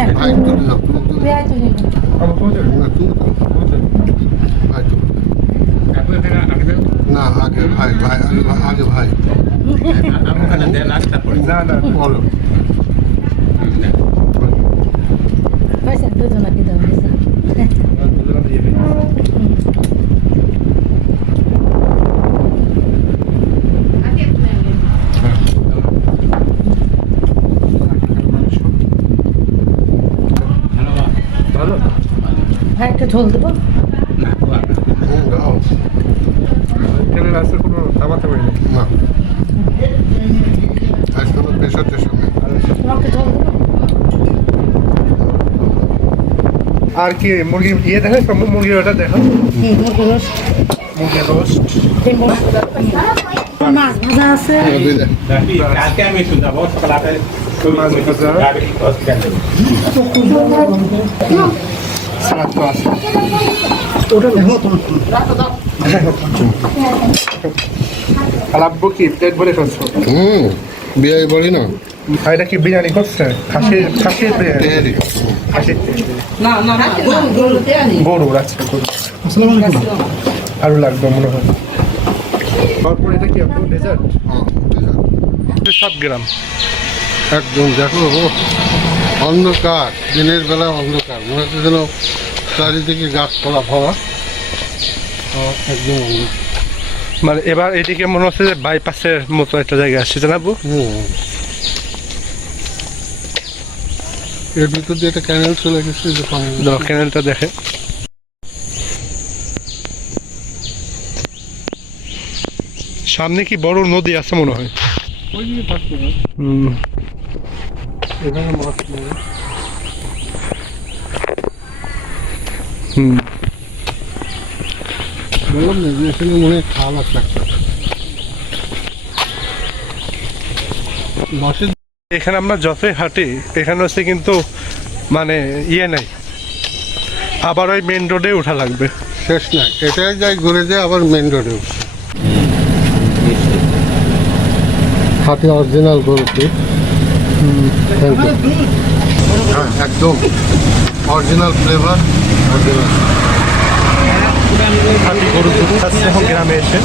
ভাই তুলে নাও না আগে ভাই ভাই আগে ভাই না না বলো হ্যাঁ একটা ঝোল দেবো দাও আছে কোনো থামাতে পারি না আজ কোনো প্রেশার টেশন নেই তোমাকে ঝোল দেবো আর কি মুরগি ইয়ে দেখে মুরগির ওটা দেখো মুরগি রোস্ট মুরগির রোস্ট মাছ ভাজা আছে কালকে আমি শুনবো সকালে মাছ ভাজা সালাদ তো আছে ওটা দেখো তোমার আলাব্বু কি প্লেট ভরে খাচ্ছো বিয়ে বলি না আর এটা কি বিরিয়ানি করছে খাসির বিরিয়ানি তেহারি খাসির না না না গরুতে আনি গরুর আছে গরু আসসালামু আলাইকুম আরো লাগবে মনে হয় তারপর এটা কি আপনার ডেজার্ট হ্যাঁ ডেজার্ট 7 গ্রাম একদম দেখো অন্ধকার দিনের বেলা অন্ধকার মনে হচ্ছে যেন চারিদিকে গাছপালা ভরা একদম অন্ধকার মানে এবার এদিকে মনে হচ্ছে যে বাইপাসের মতো একটা জায়গা আসছে জানাবো এর ভিতর দিয়ে একটা ক্যানেল চলে গেছে যে পানি ক্যানেলটা দেখে সামনে কি বড় নদী আছে মনে হয় ওই দিকে থাকতে হবে এখানে মাছ নেই বললাম না যে এখানে মনে হয় খাল আছে একটা মাছের এখানে আমরা যতই হাঁটি এখানে হচ্ছে কিন্তু মানে ইয়ে নাই আবার ওই মেন রোডে ওঠা লাগবে শেষ নাই এটাই যাই ঘুরে যায় আবার মেন রোডে উঠছে হাতে অরিজিনাল গরুতে হ্যাঁ একদম অরিজিনাল ফ্লেভার অরিজিনাল হাতি গরু দুধ খাচ্ছে এখন গ্রামে এসে